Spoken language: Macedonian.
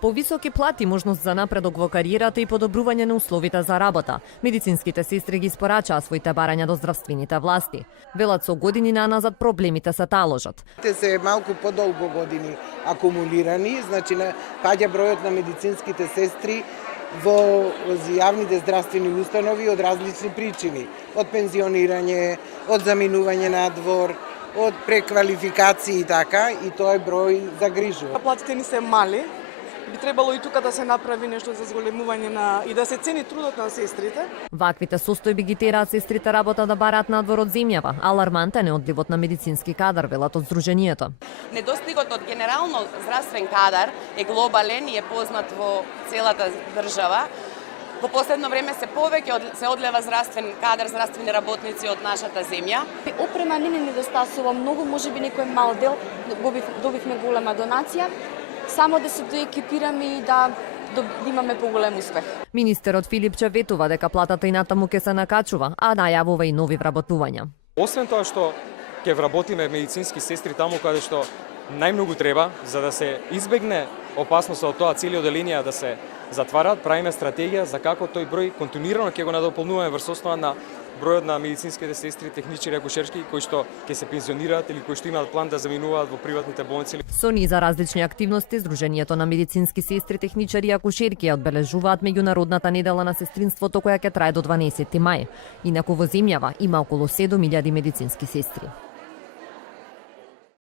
Повисоки плати, можност за напредок во кариерата и подобрување на условите за работа. Медицинските сестри ги спорачаа своите барања до здравствените власти. Велат со години наназад проблемите се таложат. Те се малку подолго години акумулирани, значи паѓа бројот на медицинските сестри во јавните здравствени установи од различни причини, од пензионирање, од заминување надвор, од преквалификации и така, и тој број загрижува. Платите ни се мали. Би требало и тука да се направи нешто за зголемување и да се цени трудот на сестрите. Ваквите состојби ги тераат сестрите работа да бараат надвор од земјава. Алармантен е одливот на медицински кадар, велат од Сдруженијето. Недостигот од генерално здравствен кадар е глобален и е познат во целата држава. Во последно време се повеќе се одлева здравствен кадар, здравствени работници од нашата земја. Опрема не ни недостасува многу, можеби некој мал дел, добивме голема донација. Само да се доекипираме и да имаме поголем успех. Министерот Филипче ветува дека платата и натаму ќе се накачува, а најавува и нови вработувања. Освен тоа што ќе вработиме медицински сестри таму каде што најмногу треба, за да се избегне опасноста од тоа цели оделенија да се затварат, правиме стратегија за како тој број континуирано ќе го надополнуваме врз основа на бројот на медицинските сестри, техничари, акушерки кои што ќе се пензионираат или кои што имаат план да заминуваат во приватните болници. Со низа различни активности, Сдруженијето на медицински сестри, техничари и акушерки одбележуваат меѓународната недела на сестринството која ќе трае до 12 мај. Инаку во земјава има околу 7000 медицински сестри.